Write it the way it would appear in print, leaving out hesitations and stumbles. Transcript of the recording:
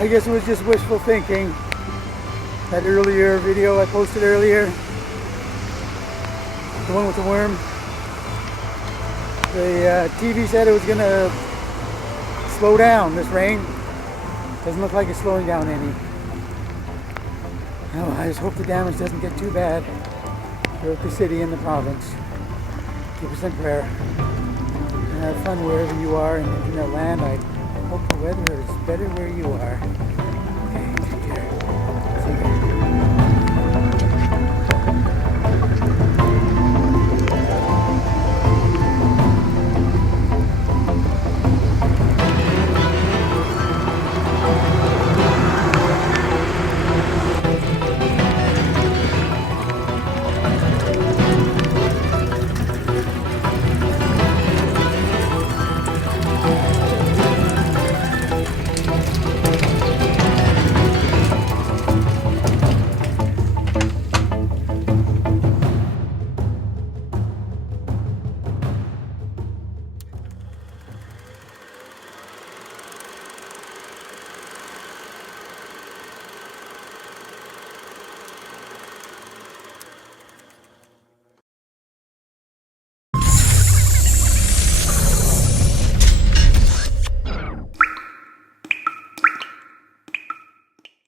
I guess it was just wishful thinking. That earlier video I posted earlier, the one with the worm, the TV said it was gonna slow down, this rain. Doesn't look like it's slowing down any. Oh, I just hope the damage doesn't get too bad throughout the city and the province. Keep us in prayer. And have fun wherever you are in that land. I hope the weather is better where you are.